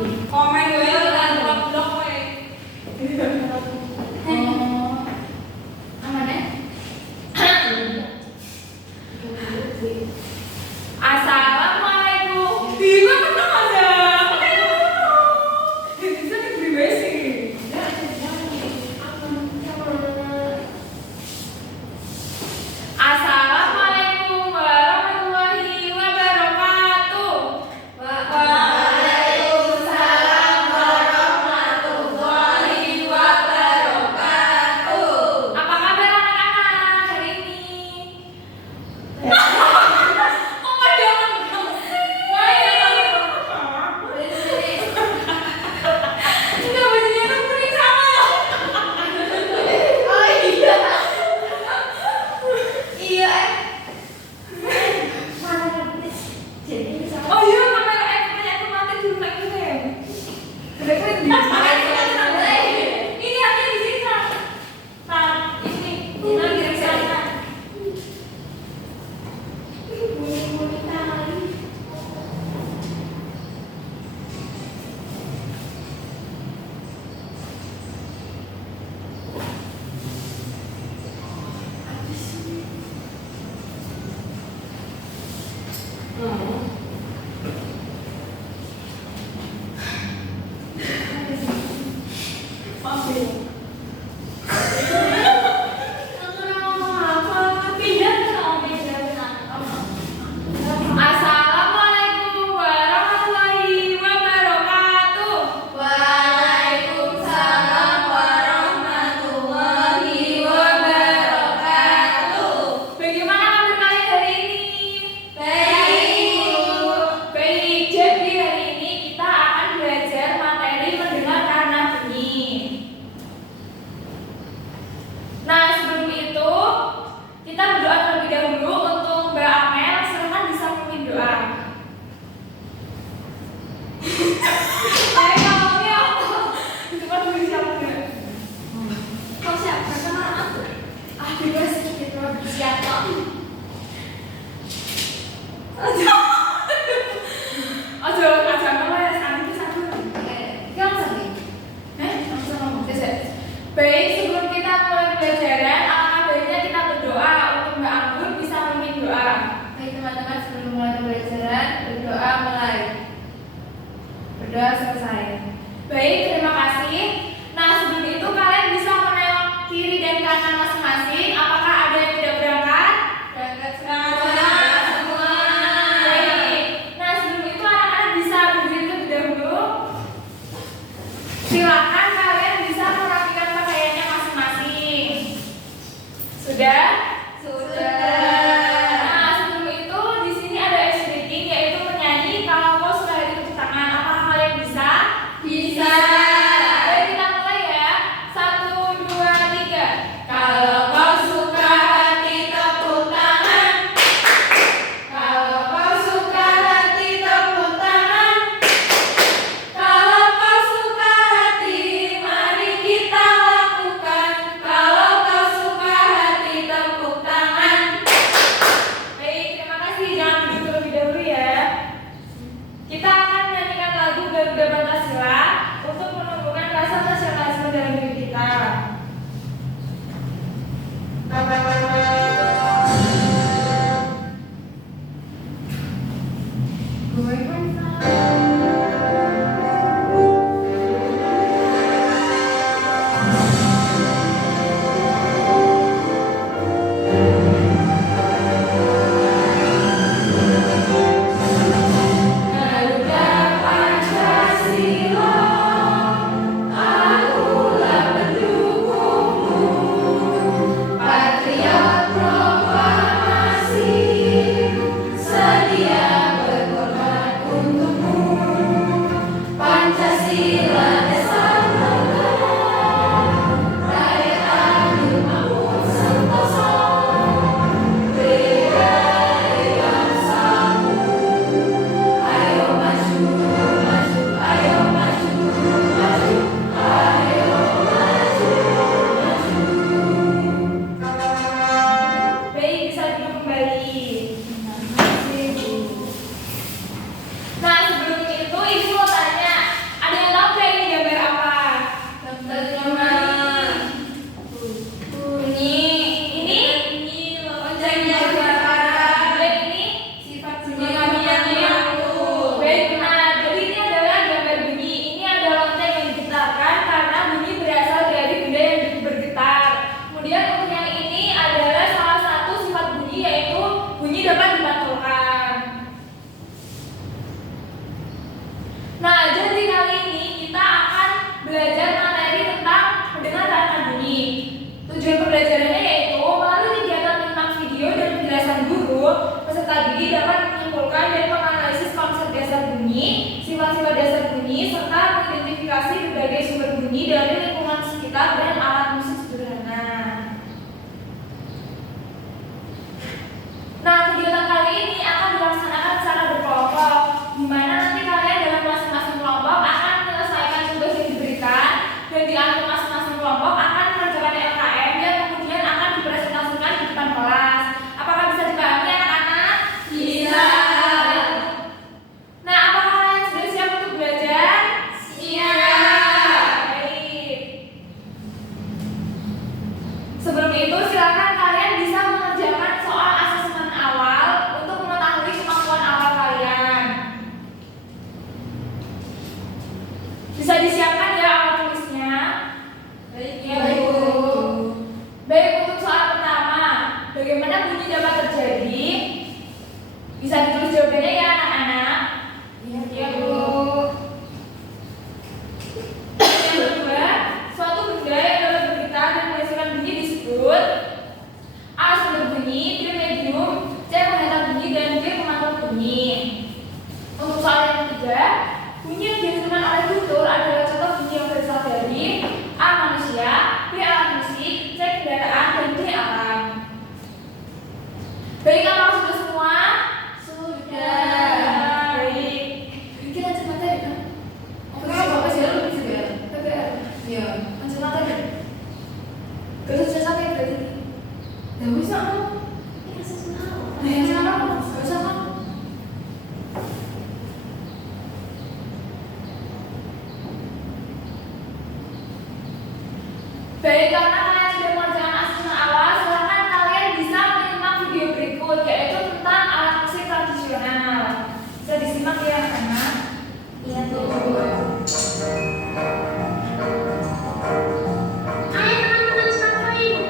Komen gue kan blok gue. Aman ya? Assalamualaikum. Iya benar ada. Bisa diberi basic. Assalamualaikum warahmatullahi wabarakatuh. Waalaikumsalam warahmatullahi wabarakatuh. Apa kabar anak-anak hari ini? Oh, jangan bersih. Enggak, bajunya tuh kuning sama. Oh iya. Iya. Jadi sama. Oh iya, kamera aku mati dulu lagi deh. Udah keren di ini hanya di sini kan. Nah, ini lagi di sana. Bunyi-bunyi tali. Assalamualaikum warahmatullahi wabarakatuh. Waalaikumsalam warahmatullahi wabarakatuh. Bagaimana kabar kalian hari ini? Baik. Baik, jadi hari ini kita akan belajar materi mendengar karena bunyi. Nah, sebelum itu kita berdoa terlebih dahulu untuk Mbak Amel. Silakan bisa memimpin doa. Ayo, ya. Coba dulu siapa dulu? Kau siap? Perkenalan aku. Bebas kita siapa? Aja mulai satu satu. Yang tadi. Langsung ngomong. Baik, sebelum kita mulai pelajaran, alangkah baiknya kita berdoa untuk Mbak Anggun bisa memimpin doa. Baik teman-teman, sebelum mulai pembelajaran, berdoa mulai. Berdoa selesai. Baik, terima kasih. Nah, sebelum itu kalian bisa menengok kiri dan kanan masing-masing. Apakah ada yang tidak berangkat? Berangkat semua. Baik. Nah, sebelum itu anak-anak bisa berdiri terlebih dahulu. Silakan kalian bisa merapikan pakaiannya masing-masing. Sudah? Nah, sebelum itu di sini ada ice breaking, yaitu menyanyi kalau kau sudah ada tepuk tangan. Apakah kalian bisa? Bisa. Baik, kita mulai ya. 1, 2, 3. Kalau kau suka hati tepuk tangan. Kalau kau suka hati tepuk tangan. Kalau kau suka hati Nah, jadi kali ini kita akan belajar materi tentang mendengar dan berbunyi. Tujuan pembelajarannya yaitu melalui kegiatan menyimak video dan penjelasan guru, peserta didik dapat menyimpulkan dan menganalisis konsep dasar bunyi, sifat-sifat dasar bunyi, serta mengidentifikasi berbagai sumber bunyi dari lingkungan sekitar dan alat musik sederhana. Nah, kegiatan kali ini akan dilaksanakan secara berkelompok, di mana nanti kalian dalam masing-masing kelompok akan menyelesaikan tugas yang diberikan, dan di akhir masing-masing kelompok akan mengerjakan LKM yang kemudian akan dipresentasikan di depan kelas. Apakah bisa dipahami anak-anak? Bisa. Nah, apakah kalian sudah siap untuk belajar? Siap. Baik. Sebelum itu, silakan kalian bisa mengerjakan soal asesmen awal untuk mengetahui kemampuan awal kalian. Bisa disiapkan ya alat tulisnya. Baik, Ya, Ibu. Baik, untuk soal pertama, bagaimana bunyi dapat terjadi? Bisa ditulis jawabannya ya anak-anak. Iya, Ya, Bu. Yang kedua, suatu benda yang dapat bergetar dan menghasilkan bunyi disebut A. Sumber bunyi, B. Medium, C. Penghantar bunyi, dan D. Pemantau bunyi. Untuk soal yang ketiga, bunyi yang dihasilkan oleh tutur adalah contoh bunyi yang berasal dari A. Manusia, B. Alat musik, C. Kendaraan, dan D. alam. Baik, apakah sudah semua? Sudah. Baik. Kita lanjut materi kan? Kenapa Bapak sih lebih segera? TPR. Iya. Lanjut materi. Terus sudah sampai berarti. Nggak bisa kan? Nah, yang sekarang nggak bisa kan? Baik, karena kalian sudah mengerjakan asesmen awal, silakan kalian bisa menyimak video berikut, yaitu tentang alat musik tradisional. Bisa disimak ya anak-anak. Iya, Bu. Hai teman-teman sekalian,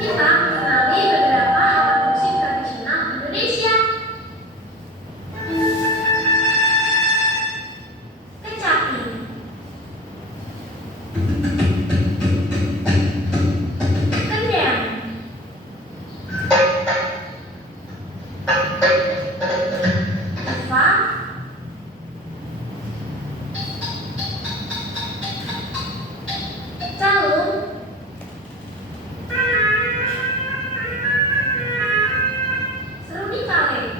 kita mengenali beberapa alat musik tradisional Indonesia. Kecapi, kendang, tifa, calung, seruni kaleng.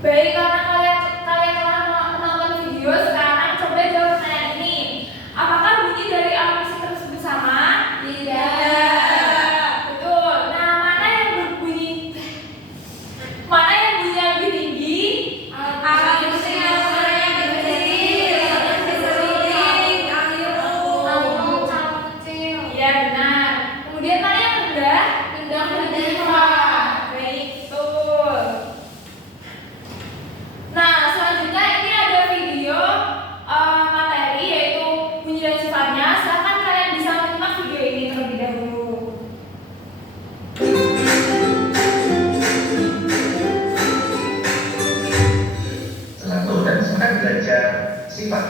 Baik, karena kalian telah menonton video, sekarang coba jawab pertanyaan ini. Apakah bunyi dari alat musik tersebut sama? Tidak. Betul. Nah, mana yang bunyinya lebih tinggi? Alat musik yang suaranya kecil. Seperti calung kecil. Iya, benar. Kemudian mana yang rendah? Kendang dan tifa. Baik, betul. Nah, selanjutnya ini ada video materi yaitu bunyi dan sifatnya. Silakan kalian bisa menyimak video ini terlebih dahulu. Satu dan sekarang belajar sifat.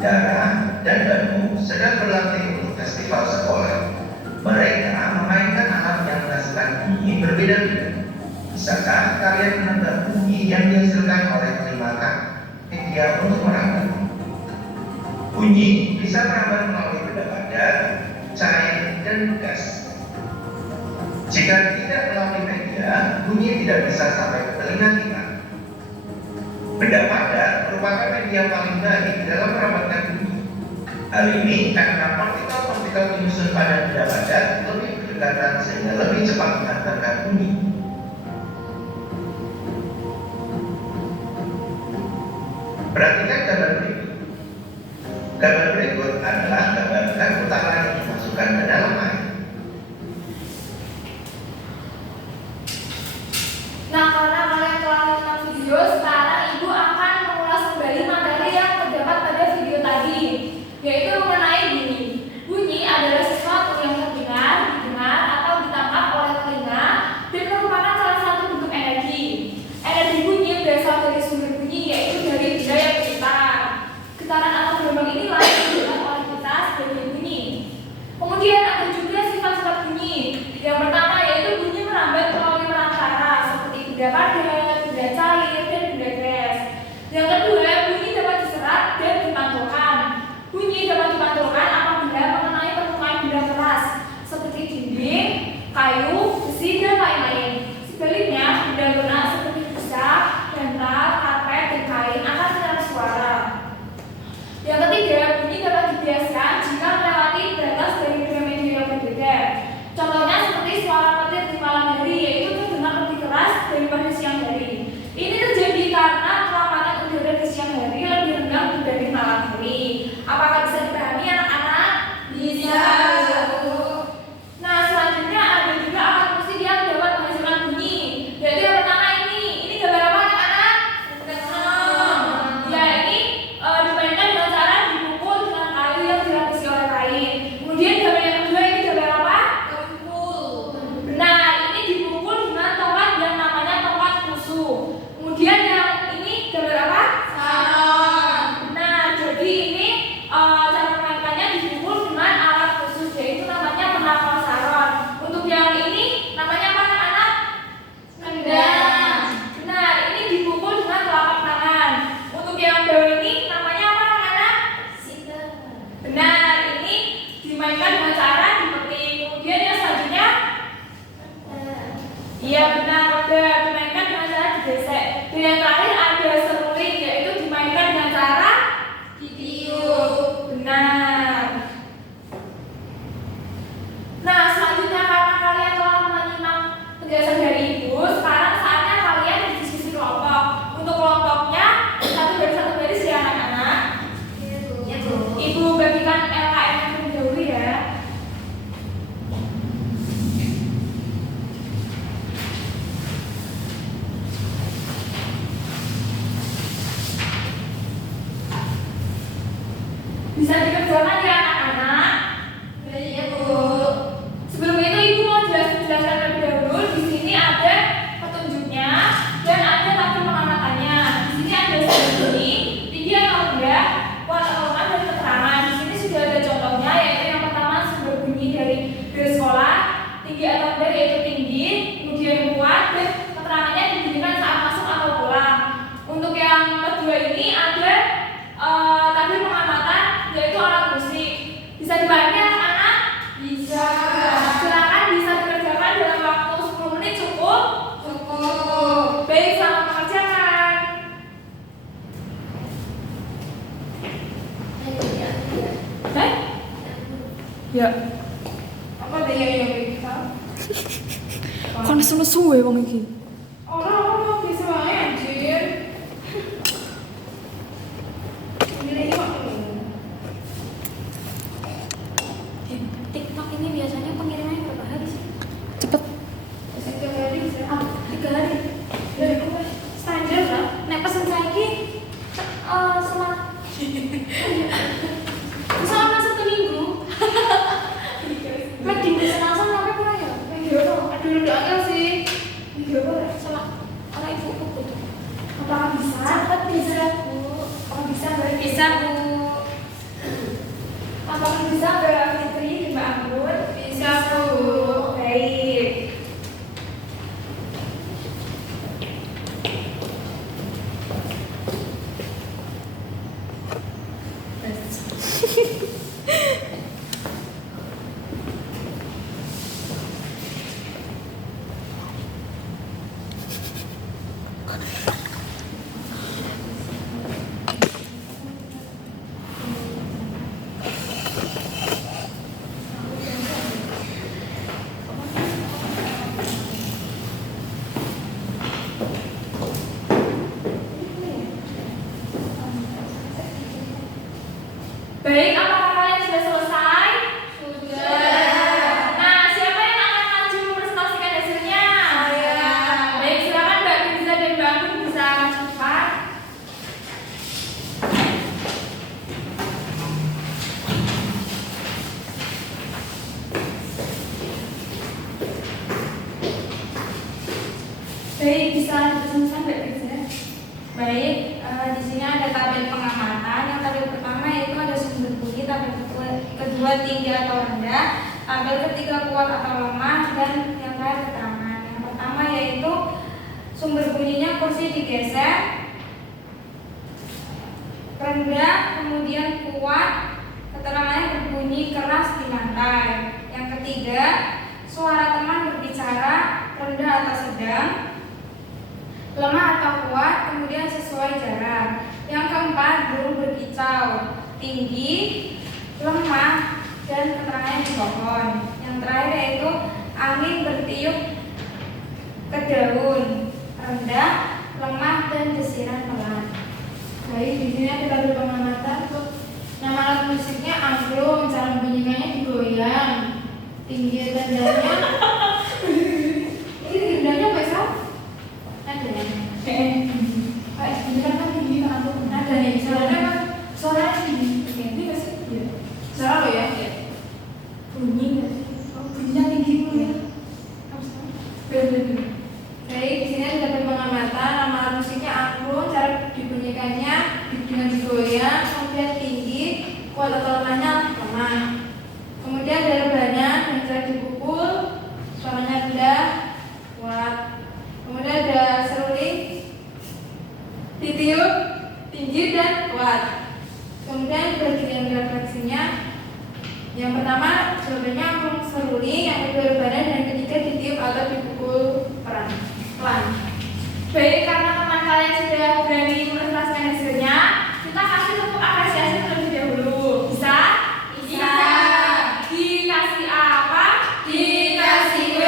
Dara dan Banu sedang berlatih untuk festival sekolah. Mereka memainkan alat yang menghasilkan bunyi berbeda-beda. Bisakah kalian menebak bunyi yang dihasilkan oleh kelima media untuk merambat? Bunyi bisa merambat melalui benda padat, cair, dan gas. Jika tidak melalui media, bunyi tidak bisa sampai ke telinga kita. Benda padat merupakan media paling baik dalam merambatkan bunyi. Hal ini karena partikel-partikel penyusun pada benda padat lebih berdekatan sehingga lebih cepat menghantarkan bunyi. Perhatikan gambar berikut. Gambar berikut adalah gambar putaran yang dimasukkan ke dalam air. Nah, karena kalian telah menonton video, sekarang Ibu akan mengulas kembali materi yang terdapat pada video tadi, yaitu mengenai bunyi. Bunyi adalah sesuatu yang terdengar, didengar, atau padat, benda cair, dan benda gas. Yang kedua, bunyi dapat diserat dan dipantulkan. Bunyi dapat dipantulkan apabila mengenai permukaan benda keras seperti dinding, kayu, besi, dan lain-lain. Sebaliknya, benda lunak seperti busa, bantal, karpet, dan kain akan menyerap suara. Yang ketiga, bunyi dapat dibiaskan jika melewati batas dari dua media yang berbeda. Contohnya seperti suara petir di malam hari, yaitu terdengar lebih keras daripada siang hari. Ini terjadi karena kerapatan udara di siang hari lebih rendah dibanding malam hari. Apakah bisa dipahami anak-anak? Bisa. Nah, selanjutnya ada juga alat musik yang dapat menghasilkan bunyi. Yaitu yang pertama ini gambar apa anak-anak? Ya, ini dimainkan dengan cara dipukul dengan kayu yang dilapisi oleh kain. Kemudian gambar yang kedua ini gambar apa? Benar, ini dipukul dengan tongkat yang namanya tongkat musuh. Kemudian yang ini gambar apa? Nah, jadi ini cara memainkannya dipukul dengan alat khusus, yaitu namanya penapal saron. Untuk yang ini namanya apa anak-anak? Kendang. Benar, ini dipukul dengan telapak tangan. Untuk yang bawah ini namanya apa anak-anak? Benar, ini dimainkan dengan cara dipetik. Kemudian yang selanjutnya, iya benar, roda dimainkan dengan cara digesek. Dan yang terakhir ada seruling, yaitu dimainkan dengan cara ditiup. Benar. Nah, selanjutnya karena kalian telah menyimak penjelasan dari Ibu, sekarang saatnya kalian berdiskusi kelompok. Untuk kelompoknya satu garis ya anak-anak. Ibu bagikan LKM terlebih dahulu ya. Bisa dikerjakan ya anak-anak. Sebelum itu Ibu mau jelaskan terlebih dahulu. Di sini ada petunjuknya dan ada tabel pengamatannya. Di sini ada sumber bunyi, tinggi atau rendah, kuat atau lemah, dan keterangan. Di sini sudah ada contohnya, yaitu yang pertama sumber bunyi dari sekolah, tinggi atau rendah yaitu tinggi, kemudian kuat, dan keterangannya diberikan saat masuk atau pulang. Untuk yang kedua ini ada tabel pengamatan, yaitu alat musik. Bisa dipahami anak-anak? Bisa. Silakan bisa dikerjakan dalam waktu 10 menit cukup? Baik, selamat mengerjakan. Ya. Apa daya yang bisa? Kan suwe wong iki. Orang bisa wae anjir. Ini kok. TikTok ini biasanya pengirimannya berapa hari sih? Satu hari bisa. 3 hari. Dari gue standar lah. Nek pesen saiki selama 1 minggu. Lagi bisa langsung sampai kurang ya? Aduh, udah angel sih. Sama anak ibu itu. Apakah bisa? Cepat bisa Bu. Apakah bisa Mbak? Bisa, Bu. Apakah bisa Mbak Fitri dan Mbak Anggun? Bisa, Bu. Baik. Baik, apakah kalian sudah selesai? Sudah. Nah, siapa yang akan maju mempresentasikan hasilnya? Saya. Baik, silakan Mbak Firza dan Mbak Anggun bisa maju cepat. Baik, bisa dijelaskan Mbak Firza? Baik, di sini ada tabel pengamatan. Yang tabel pertama yaitu ada sumber bunyi, tabel kedua tinggi atau rendah, tabel ketiga kuat atau lemah, dan yang terakhir keterangan. Yang pertama yaitu sumber sedang, lemah atau kuat, kemudian sesuai jarak. Yang keempat, burung berkicau, tinggi, lemah, dan keterangannya di pohon. Yang terakhir yaitu angin bertiup ke daun, rendah, lemah, dan desiran pelan. Baik, di sini kita ada pengamatan untuk nama alat musiknya angklung, cara membunyikannya digoyang, tinggi tandanya. Ini gendangnya apa sih? Ada ya? Ini kan tinggi kan aku ada nih. Suaranya tinggi. Ini nggak sih? Iya. Suara lo ya? Bunyi nggak sih? Oh, bunyinya tinggi dulu ya. Bener-bener. Baik, di sini ada pengamatan nama alat musiknya angklung, cara dibunyikannya dengan digoyang, kemudian tinggi, kuat atau lemahnya lemah. Kemudian ada rebana yang cara dipukul, suaranya rendah, kuat. Kemudian ada seruling, ditiup, tinggi dan kuat. Kemudian bagian refleksinya, yang pertama jawabannya angklung seruling, yang kedua rebana, dan yang ketiga ditiup atau dipukul pelan. Baik, karena teman kalian sudah berani menjelaskan hasilnya, kita kasih tepuk apresiasi terlebih dahulu. Bisa? Bisa. Dikasih apa? Dikasih W,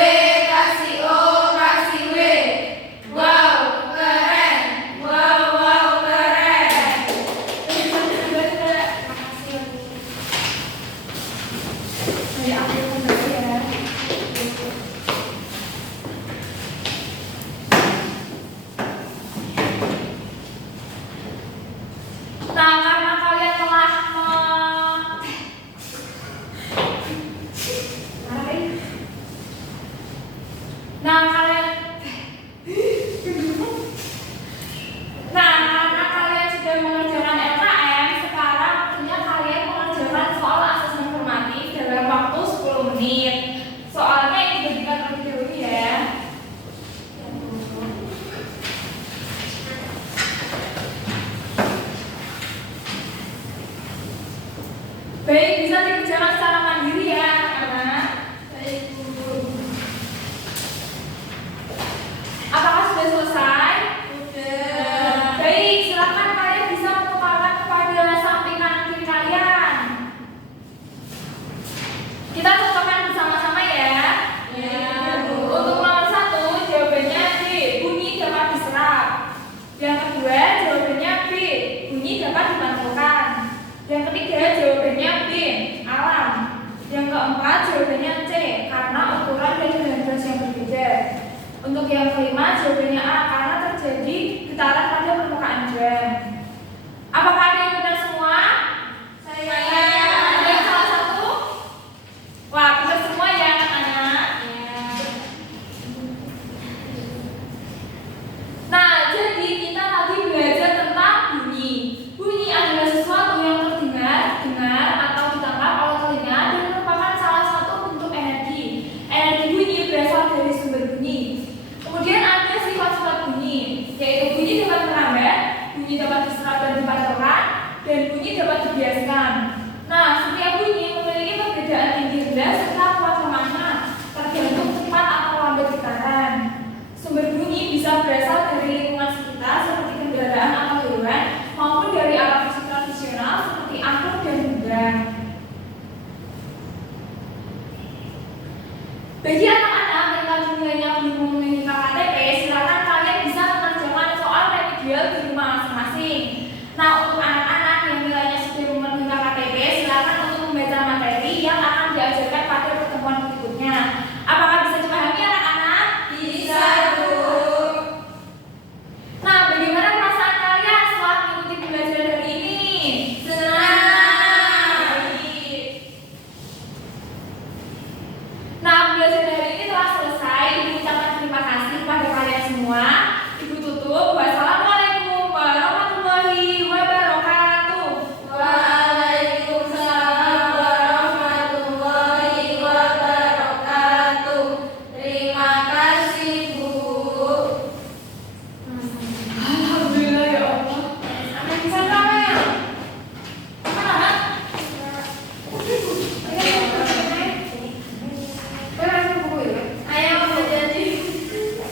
kasih O, kasih W. Wow, keren. Wow, keren. Makasih. Saya ambil kembali ya. Nah, karena kalian telah karena kalian sudah mengerjakan LKM, sekarang waktunya kalian mengerjakan soal asesmen formatif dalam waktu 10 menit. Soalnya ini diberikan terlebih dahulu ya. Baik, bisa dikerjakan secara mandiri ya anak-anak. Baik, Bu. Apakah sudah selesai? Sudah. Baik, silakan kalian bisa menukarkan kepada samping kanan kiri kalian. Kita cocokkan bersama-sama ya. Ya, Bu. Untuk nomor 1, jawabannya D, bunyi dapat diserap. Yang kedua, jawabannya B, bunyi dapat dipantulkan. Yang ketiga, jawabannya B, alam. Yang keempat, jawabannya C, karena ukuran dan bahan gas yang berbeda. Untuk yang kelima,